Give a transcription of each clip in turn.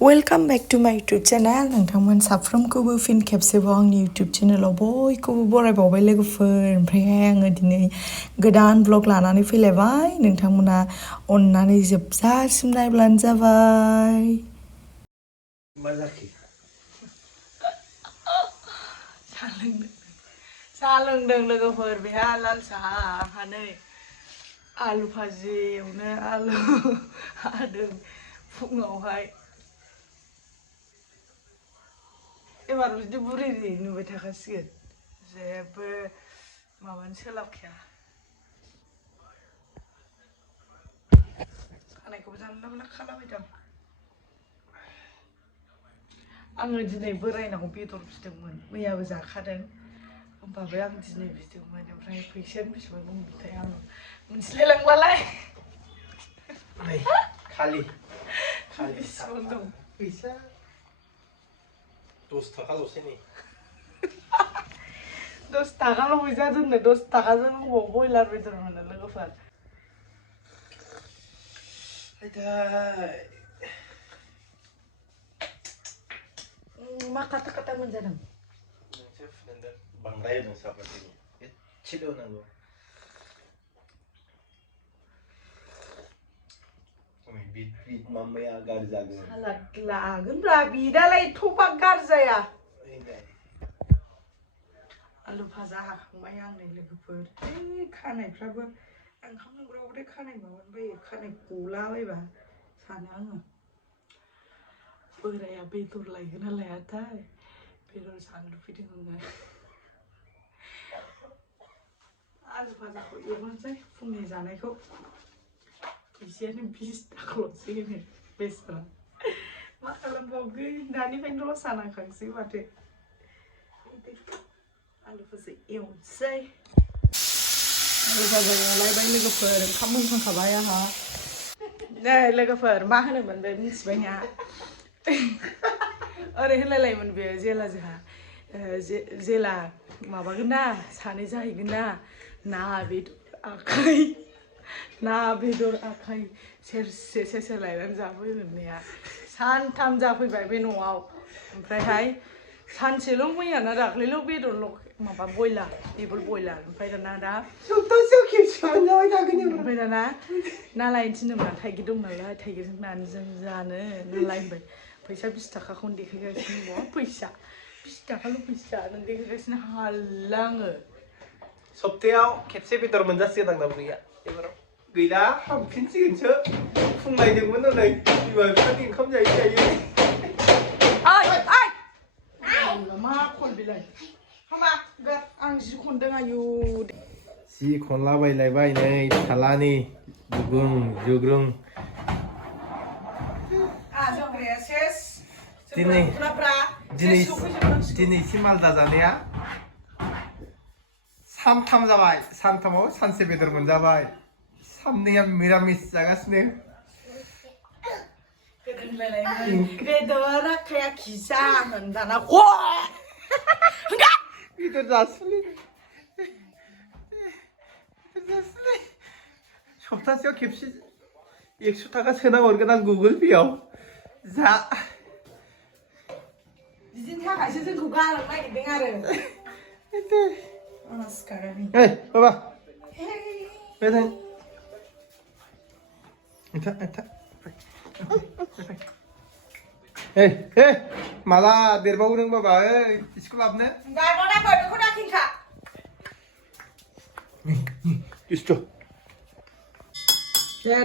Welcome back to my YouTube channel. नोंथांमोन साफ्रोमखौबो फिन खेबसेबाव आंनि YouTube चेनेलाव बयखौबो बरायबावबाय लोगोफोर। ओमफ्रायहाय आङो दिनै गोदान ब्लग लानानै फैलायबाय। नोंथांमोना अननानै जोबजासिम नायब्लानो जाबाय। मा जाखो? साहा लोंदों लोगोफोर। बेहा लाल साहा आंहानै आलु भाजि एवनो आलु हादों फुङावहाय। एबार बिदि बुरै नुबाय थाखासिगोन जेबो माबानो सोलाबखाया। खानायखौबो जानला मोनला खालाबायदों। आङो दिनै बोरायनाव बेदर बिदोंमोन, मैयाबो जाखादों। होमबाबो आं दिनै बिदोंमोन। ओमफ्राय फैसायानो बेसेबां दंमोनथाय आं मिथिलायलांबालाय। खालि बेसेबां दं फैसा 10 थाखाल'सै नै। 10 थाखाल' फैसा दोननो, 10 थाखाजों बबाव बयलार बेदर मोनो लोगोफोर। मा खाथा खाथा मोनजादों? नोंसो फुनदों बांद्राय होदों सापातिखौ एसेल' होनांगौ। बिद मामाया गाज्रि जागोन। सालाद लागोनब्रा, बिदालाय एथ'बा गाज्रि जाया। आलु भाजा हाखांबाय आं नै लोगोफोर। खानायफ्राबो ओंखाम संग्रायावबाथाय खानाय माबाबायो, खानाय गलाबायबा सानो आङो। बोराया बेदर लायगोन ना लायाथाय? बेदर जानो लुबैदों आङो। आलु भाजाखौ एवनोसै फुंनि जानायखौ। फैसायानो 20 थाखाल'सै होनो बेसेबां। मा खालामबावगोन, दानिफ्रायनो लस जानांखागोनसै माथो। आलु भाजा एवनोसै। आलु भाजा एवलायबाय लोगोफोर। ओंखाम मोनखांखाबाय आंहा। नै लोगोफोर, मा होनोमोन बे मिथिबाय ना? ओरै होनलायलायोमोन बेयो जेला जोंहा जेला माबागोन ना, सानै जाहैगोन ना, ना बेदर आखाइ सेरसे लायनानै जाफै होननाया सानथाम जाफैबाय बे न'आव। ओमफ्रायहाय सानसेल' मैयाना दाख्लैल' बेदरल' माबा बयलार, टेबोल बयलार। ओमफ्राय दाना सप्तासेयाव खेबसे मोनजाबाय थागोन। ओमफ्राय दाना ना लायनो थिनदोंमोन, थाइगिर दं नालाय थाइगिरजों नाजों जानो नालाय होनबाय। फैसा 20 थाखाखौनो देखायगासिनो। बहा फैसा 20 थाखाल' फैसा नों देखायगासिनो, हाला आङो। सप्तायाव खेबसे बेदर मोनजासिगोन आंना बुरैया एबाराव। गैला हांफिनसिगोनसो। फुंलायदोंमोन हनै बिमा बिफानि ओंखाम जायै जायै। मा खन बिलाय? हामा आं जि खनदों आयु। जि खनलाबायलायबाय नै फिसालानि जुग्रुं जुग्रुं। दिनैसिम आलदा जानाया सानथाम जाबाय। सानथामाव सानसे बेदर मोनजाबाय, साननैया मिरामिस जागासिनो। बेदर आखाया खिसा दाना बेदर जासुलै। सप्तासेयाव खेबसे 100 थाखा सोना हरगोन आं गुगोल पेआव। जा बिदिनि थाखायसो जोंखौ गालांनो नागिरदों आरो। Hey, Baba. Hey, hey, माला देरबावो नों बाबा? स्कुल हाबनो? दुस्थ'।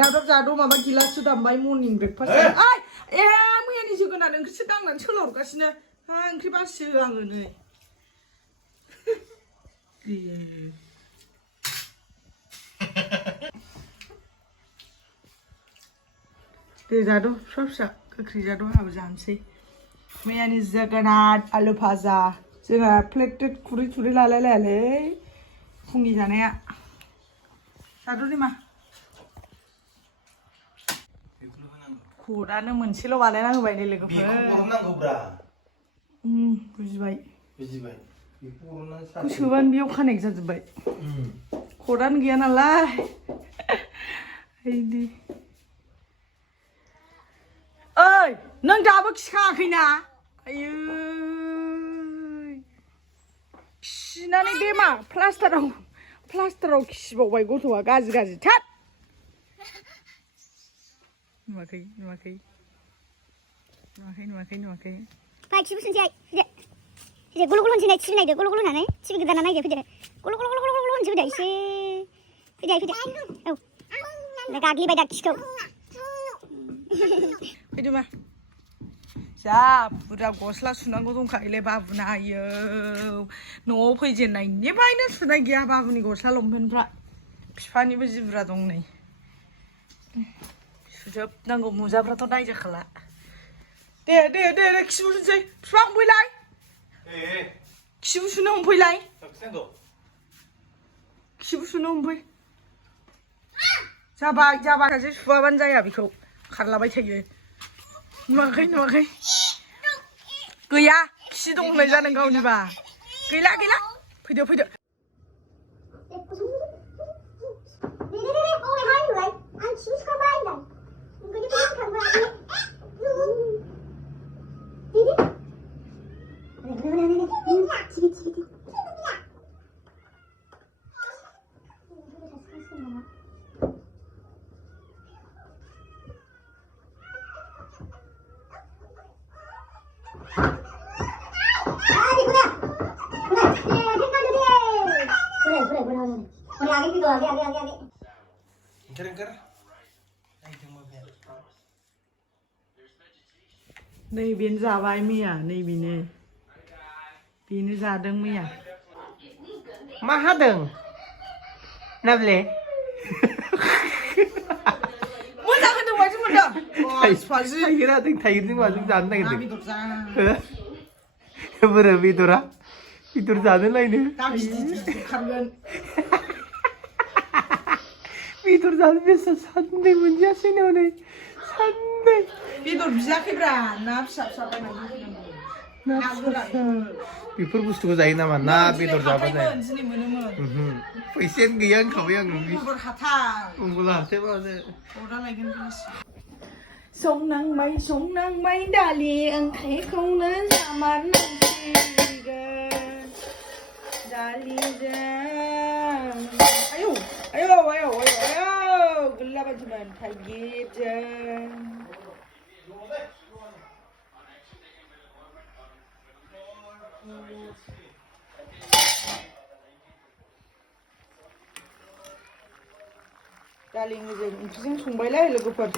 दाब जाद' माबा गिलाससो दामबाय मर्निं ब्रेकफास्ट। मैयानि जोगोनार ओंख्रिसो दांनानै सोलाहरगासिनो। ओंख्रि बासियो आङो नै। दे जाद' फिसा फिसा गोखै जाद' आंहाबो जानोसै। मैयानि जोगोनार आलु भाजा। जोंहा प्लेट खुरै खुरै लालायलायालै फुंनि जानाया। जाद' दे मा खदानो मोनसेल' बानायना होबाय नै लोगोफोर। बेखौ बरननांगौब्रा। बुजिबाय। बेखौ बरननानै सोबानो बेयाव कानेक्ट जाजोब्बाय। खदानो गैया नालाय। ơi nâng đá bức xa khi nà ai ơi Sinani bema plasterau kisibaवबाय गथ'आ गाज्रि थाट नुवाखै Fai chibu sunti ai. Fide gulu gulu sunti nai chibi nai de gulu gulu na nai. Chibi gedana nai de fide. Gulu chibi dai se. Fide. Oh. Na gagli bai dak chisko. Fide ma. जा बुरजा गस्ला सुनांगौ दंखायोलै बाबुना आयो न'आव फैजेननायनिफ्रायनो सुनाय गैया बाबुनि गस्ला लंपेन्टफ्रा बिफानिबो जि बुरजा दं नै सुजोबनांगौ मुजाफ्राथ' नायजाखाला दे खिबु सुनोसै बिफा हमफैलाय खिबु सुनो हमफैलाय खिबु सुनो हमफै जाबाय सासे सुवाबानो जाया बेखौ खारलाबाय थायो नुवाखै गैया खि दं होननाय जादों गावनिबा गैला फैदो नैबेनो जाबाय मैया बेनो जादों मैया मा हादों नाब्ले मोजां होदों बायदि मोनदों थाइगिरजों माजों जानो नागिरदों बोरो बेदर जानो लायनो बेदर जानो बेसा साननै मोनजायासै नै साननै बेदर बियाखैब्रा ना फिसा बायनानै बेफोर बुस्थुखौ जायो नामा ना बेदर जाबा जाया दिनै मोनोमोन फैसायानो गैया होनखाबाय आङो मंगल हाथायावसो अरा लायगोन संनांबाय दालि ओंख्रिखौनो जामारनांसिगोन दालिजों आयौ गोलैलाबायसैमोन थाइगिरजों दालिजों ओंख्रिजों संबायलै लोगोफोर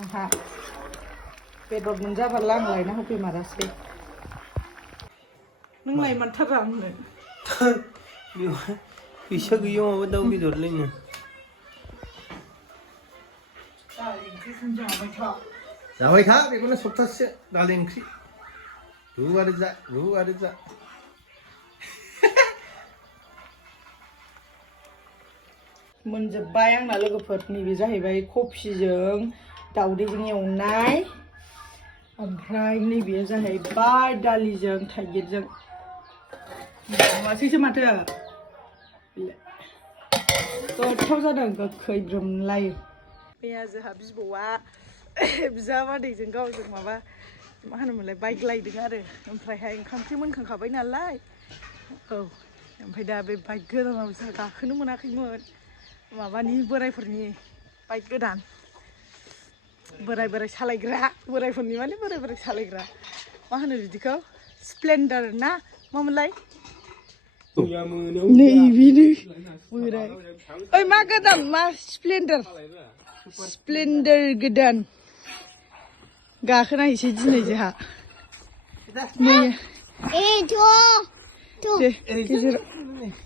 आंहा बेदर मोनजाबाला आं लायना होफैमारासै नों लायमारथारा आंनो फैसा गैया माबा दाउ बेदर लायनो जाबाय था बेखौनो सप्तासेसो दालि ओंख्रि रु आरो जा मोनजोब्बाय आंना लोगोफोर नैबे जाहैबाय कफिजों दाउदैजों एवनाय ओमफ्राय नैबेयो जाहैबाय दालिजों थाइगिरजों मावासैसो माथो गोथाव जादों गोखै ब्रोमलायो मैया जोंहा बिबौआ बिजामादैजों गावजों माबा मा होनोमोनलाय बाइक लायदों आरो ओमफ्रायहाय ओंखाम ओंख्रि मोनखांखाबाय नालाय औ ओमफ्राय दा बे बाइक गोदानाव जोंहा गाखोनो मोनाखैमोन माबानि बोरायफोरनि बाइक गोदान बोराय सालायग्रा बोरायफोरनि माने बोराय सालायग्रा मा होनो बिदिखौ स्प्लेन्डार ना मामोनलाय नैबेनो बोराय ओइ मा गोदान मा स्प्लेन्डार गोदान गाखोनायसै दिनै जोंहा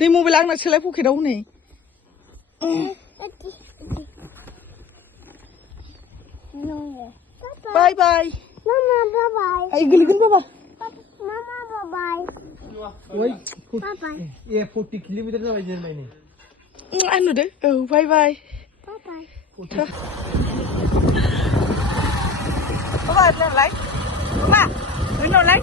नै मबाइल आंना सोलाय पकेटाव हनै बाय बाय आई गोलैगोन बाबा Oi, 40 kilometer जाबाय जोंनायनि आं नुदो औ बाय बाय बाबा नोंलाय मा नोंलाय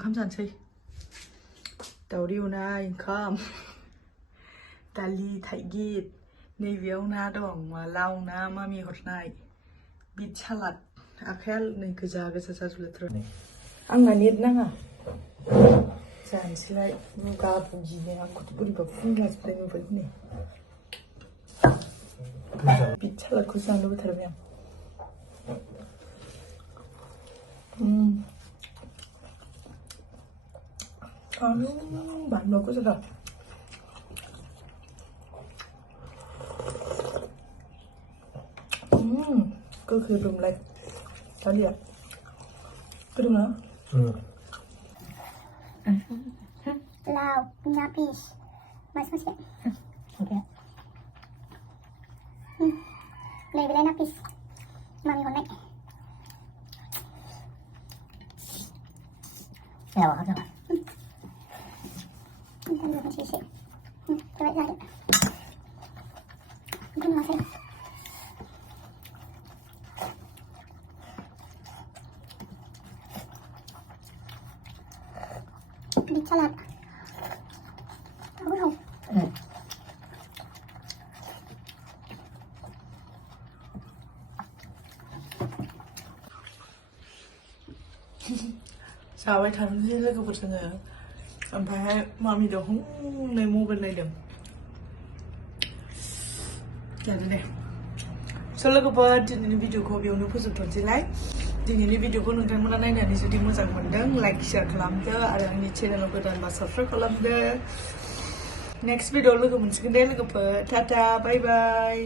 ओंखाम जानोसै दावदै एवनाय ओंखाम दालि थाइगिर नैबेयाव ना दं लाव ना मामि हरनाय बिट सालाद आखाया नै गोजा गोजा जाजोबलायथारबाय आंना नेट नाङा जानोसैलाय मुगा बुगिनो आंखौथ' बोरैबा फुंलाजोबलाय नुबाय नै बिट सालादखौ जानो लुबैथारबाय आं बानलुखौ जागा गोखै दुमलाय दालिया गोदौना Lau, napis. Mas ya. Oke. Beli napis. Mami konek. Ya, apa? Ini kan sisi. Coba cari. Mungkin masih. Di salad. Aku tahu. जाबाय थानोसै लोगोफोरजों ओमफ्रायहाय मामिजों हनै मबाइल नायदों जादों दे स' लोगोफोर दिनैनि भिडिअखौ बेयावनो फोजोबथ'नोसैलाय दिनैनि भिडिअखौ नोंथांमोना नायनानै जुदि मोजां मोनदों लाइक शेयार खालामदो आरो आंनि चेनेलाव गोदानबा साबस्क्राइब खालामदो नेक्स्ट भिडिअ लोगो मोनसिगोन दे लोगोफोर टाटा बाय बाय